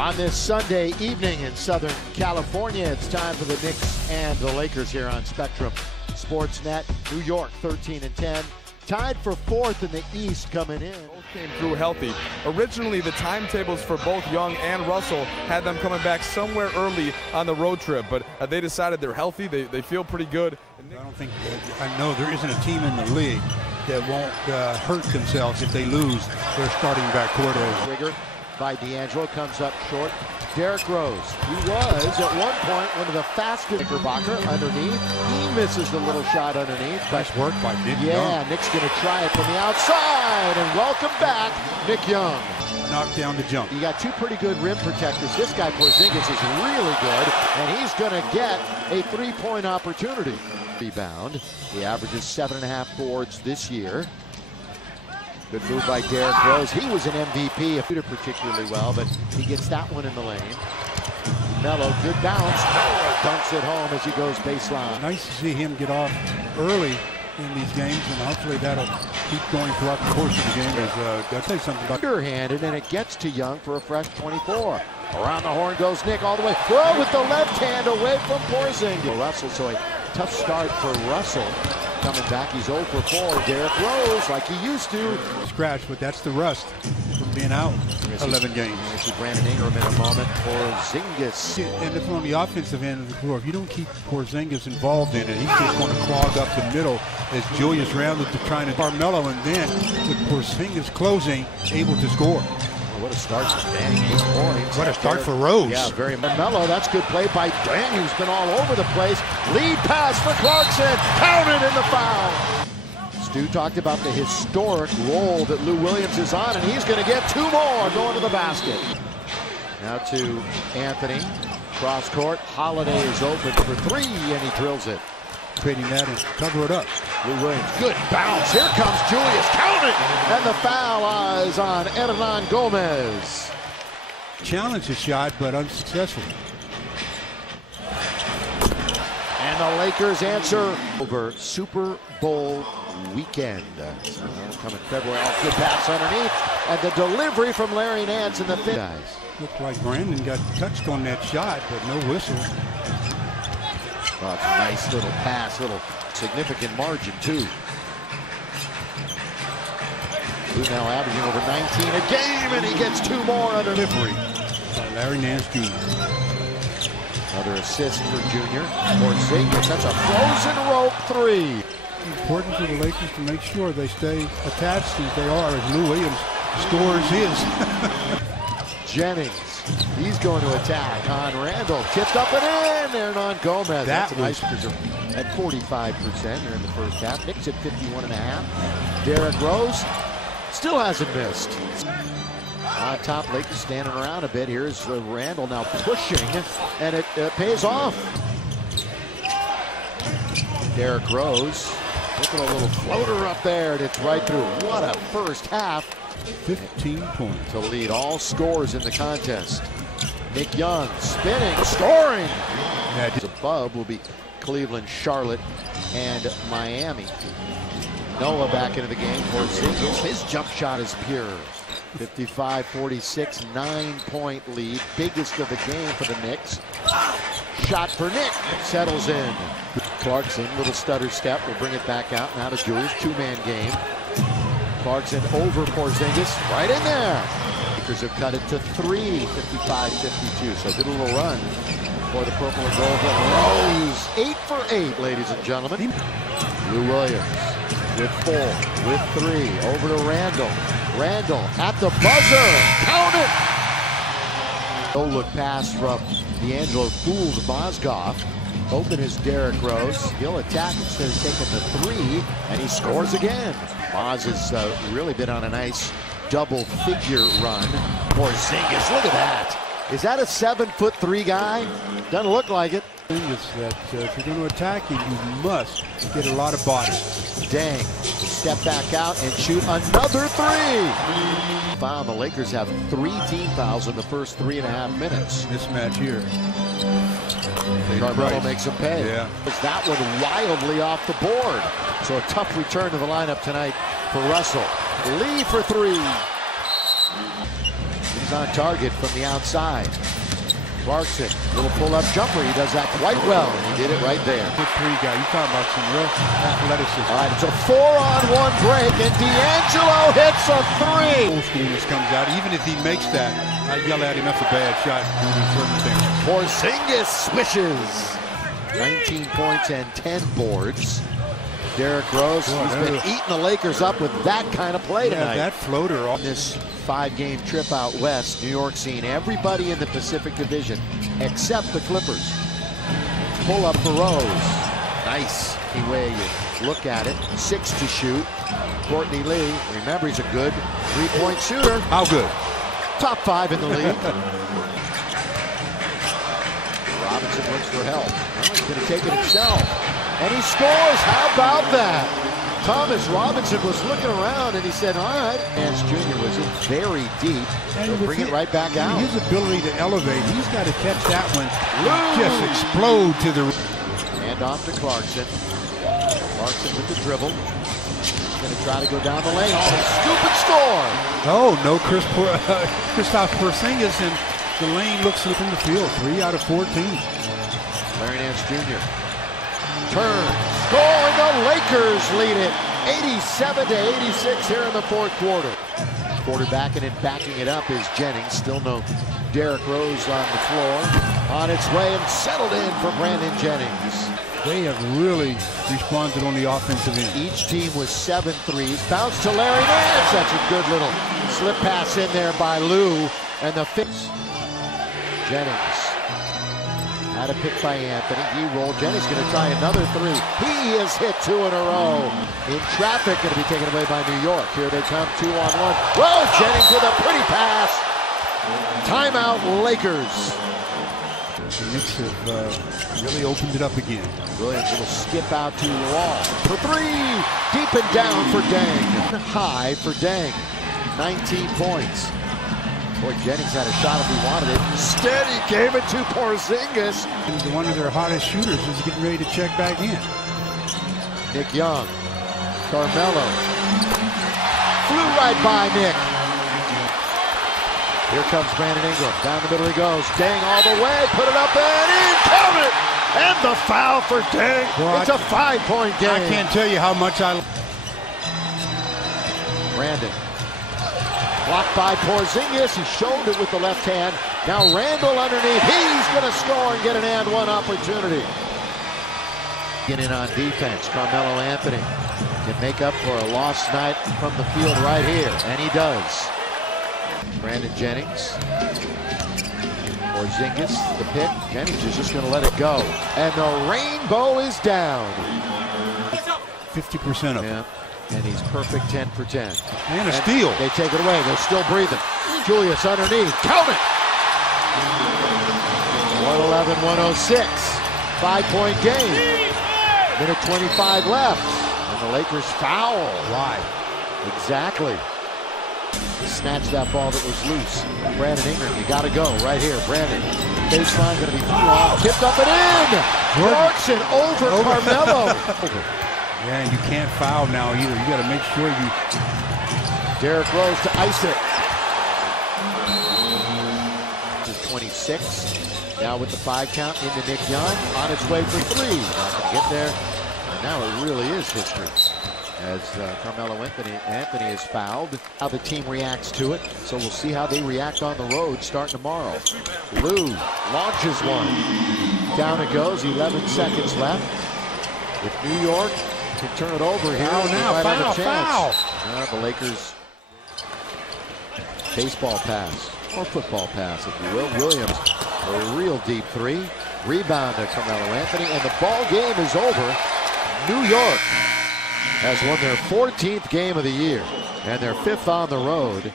On this Sunday evening in Southern California, it's time for the Knicks and the Lakers here on Spectrum Sportsnet. New York 13-10, tied for fourth in the East coming in. Both came through healthy. Originally, the timetables for both Young and Russell had them coming back somewhere early on the road trip, but they decided they're healthy. They feel pretty good. I don't think, I know there isn't a team in the league that won't hurt themselves if they lose their starting backcourt. Trigger by D'Angelo comes up short. Derrick Rose, who was at one point one of the fastest. Knickerbocker underneath. He misses the little shot underneath. Nice work by Nick Young. Yeah, Nick's going to try it from the outside. And welcome back, Nick Young. Knocked down the jump. You got two pretty good rim protectors. This guy, Porzingis, is really good. And he's going to get a three-point opportunity. Rebound. He averages 7.5 boards this year. Good move by Derrick Rose. He was an MVP, particularly well, but he gets that one in the lane. Melo, good bounce. Dunks it home as he goes baseline. Nice to see him get off early in these games, and hopefully that'll keep going throughout the course of the game. I'll tell you something about underhanded, and it gets to Young for a fresh 24. Around the horn goes Nick all the way. Throw with the left hand away from Porzingis. Russell, so a tough start for Russell. Coming back, he's 0 for 4. Derrick Rose, like he used to. Scratch, but that's the rust from being out 11 games. We'll see Brandon Ingram in a moment. Porzingis. And if on the offensive end of the floor, if you don't keep Porzingis involved in it, he's just going to clog up the middle as Julius Randle to trying to Carmelo, and then with Porzingis closing, able to score. What a start for Danny, 8 points. What a start for Rose. Yeah, very Carmelo. That's good play by Danny, who's been all over the place. Lead pass for Clarkson. Counted in the foul. Stu talked about the historic role that Lou Williams is on, and he's going to get 2 more going to the basket. Now to Anthony. Cross court. Holiday is open for 3, and he drills it. Trading that and cover it up. Lou Williams, good bounce. Here comes Julius, count it! And the foul is on Hernan Gomez. Challenged the shot, but unsuccessful. And the Lakers answer over Super Bowl weekend. Coming February, good pass underneath. And the delivery from Larry Nance in the fifth. Guys. Looked like Brandon got touched on that shot, but no whistle. Oh, it's a nice little pass, little significant margin too. He's now averaging over 19 a game, and he gets 2 more under delivery by Larry Nance Jr. Another assist for Junior. Porzingis, that's a frozen rope 3. Important for the Lakers to make sure they stay attached as they are as Lou Williams scores his. Jennings. He's going to attack on Randall. Tipped up and in there on Gomez. That's a nice preserve at 45% here in the first half. Knicks at 51.5. Derrick Rose still hasn't missed. On top, Lakers standing around a bit. Here's Randall now pushing, and it pays off. Derrick Rose looking a little floater up there, and it's right through. What a first half. 15 points to lead all scores in the contest. Nick Young spinning, scoring. Above will be Cleveland, Charlotte, and Miami. Noah back into the game for Porzingis. His jump shot is pure. 55-46, 9-point lead. Biggest of the game for the Knicks. Shot for Nick. Settles in. Clarkson, little stutter step. Will bring it back out. Now to Julius. 2-man game. Clarkson over Porzingis, right in there. Lakers have cut it to 3, 55-52. So did a little run for the purple and gold. Rose, 8 for 8, ladies and gentlemen. Lou Williams with 4, with 3, over to Randall. Randall at the buzzer, count it. No look pass from D'Angelo fooled Mozgov. Open is Derrick Rose. He'll attack instead of taking the 3, and he scores again. Moz has really been on a nice double-figure run. Porzingis, look at that. Is that a 7'3" guy? Doesn't look like it. Is that if you're going to attack him, you must get a lot of body. Dang. Step back out and shoot another 3. Foul. The Lakers have 3 team fouls in the first 3.5 minutes. Mismatch here. Carmelo makes him pay. Yeah. That one wildly off the board. So a tough return to the lineup tonight for Russell. Lee for 3. He's on target from the outside. Clarkson, little pull-up jumper. He does that quite well. He did it right there. Good three guy. You talking about some real athleticism. All right, it's a 4-on-1 break, and D'Angelo hits a three. Old schoolness comes out. Even if he makes that, I yell at him, that's a bad shot in circumstances. Porzingis swishes. 19 points and 10 boards. Derrick Rose has been eating the Lakers up with that kind of play tonight. That floater. On this 5-game trip out west, New York seeing everybody in the Pacific Division except the Clippers. Pull up for Rose. Nice. Anyway, you look at it. 6 to shoot. Courtney Lee, remember he's a good 3-point shooter. How good? Top 5 in the league. Robinson looks for help. Well, he's going to take it himself. And he scores. How about that? Thomas Robinson was looking around and he said, all right. Nance Jr. was in very deep. So bring it right back out. His ability to elevate, he's got to catch that one. Just explode to the... Hand off to Clarkson. Clarkson with the dribble. He's going to try to go down the lane. Oh, scoop and score. Oh, no Kristaps Porzingis, and the lane looks from the field. 3 out of 14. Larry Nance Jr. Turn, score, and the Lakers lead it 87-86 here in the fourth quarter. Quarterbacking and backing it up is Jennings. Still no Derrick Rose on the floor. On its way and settled in for Brandon Jennings. They have really responded on the offensive end. Each team was 7 threes. Bounce to Larry Nance. That's a good little slip pass in there by Lou. And the fix. Jennings. Had a pick by Anthony. He rolled. Jennings going to try another 3. He has hit 2 in a row. In traffic, going to be taken away by New York. Here they come, 2-on-1. Whoa, Jennings with a pretty pass. Timeout, Lakers. The Knicks have really opened it up again. Williams will skip out to Wall for 3. Deep and down for Deng. High for Deng. 19 points. Boy, Jennings had a shot if he wanted it. Instead, he gave it to Porzingis. And one of their hottest shooters is getting ready to check back in. Nick Young. Carmelo. Flew right by Nick. Here comes Brandon Ingram. Down the middle he goes. Deng all the way. Put it up and in. Count it! And the foul for Deng. Well, it's a 5-point game. I can't tell you how much I... Brandon. Blocked by Porzingis. He showed it with the left hand. Now Randall underneath. He's going to score and get an and one opportunity. Get in on defense. Carmelo Anthony can make up for a lost night from the field right here. And he does. Brandon Jennings. Porzingis, the pick. Jennings is just going to let it go. And the rainbow is down. 50% of it. Yeah. And he's perfect 10 for 10. And a steal. They take it away. They're still breathing. Julius underneath. Count it. 111-106. 5-point game. Minute 25 left. And the Lakers foul. Why? Exactly. Snatched that ball that was loose. Brandon Ingram, you got to go right here. Brandon. Baseline going to be long. Tipped up and in. Clarkson over Carmelo. Yeah, and you can't foul now either. You got to make sure you... Derrick Rose to ice it. This is 26. Now with the 5 count into Nick Young. On its way for 3. Not going to get there. And now it really is history. As Carmelo Anthony is fouled. How the team reacts to it. So we'll see how they react on the road starting tomorrow. Lou launches one. Down it goes. 11 seconds left. If New York can turn it over here, now, foul. The Lakers baseball pass or football pass, if you will. Williams, a real deep 3. Rebound to Carmelo Anthony, and the ball game is over. New York has won their 14th game of the year and their 5th on the road.